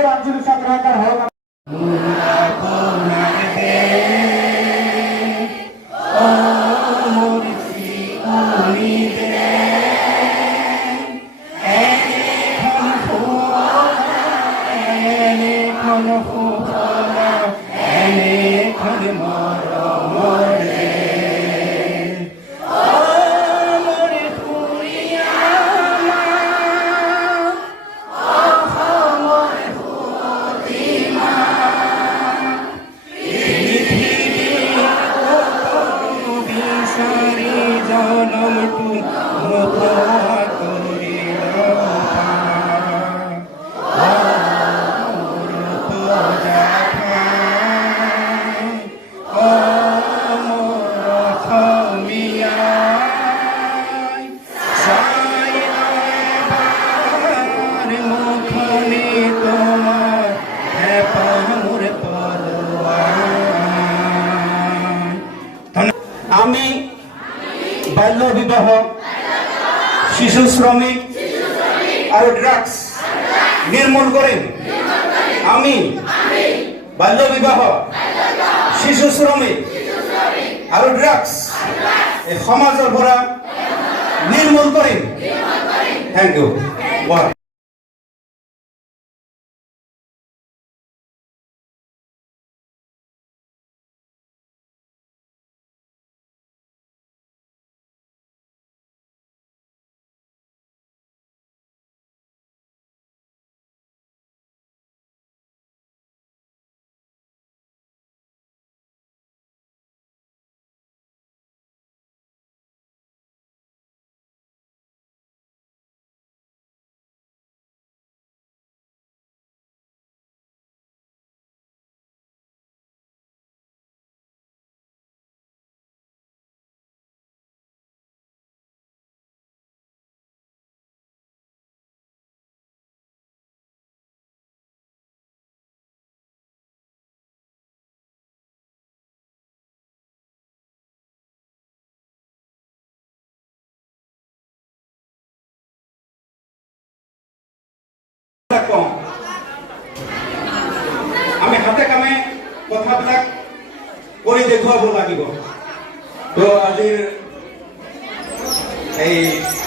বাংলাদেশের আঞ্চলিক ছাত্র নেতার হক আমি বাল্য বিবাহ শিশু শ্রমিক আর ড্রাগস নির্মূল করে আমি বাল্য বিবাহ শিশু শ্রমিক আর ড্রাগস এই সমাজের পৰা নির্মূল করে থ্যাংক ইউ। আমি হাতে কামে কথাবিলাক কৰি দেখুৱাব লাগিব। তো আজিৰ এই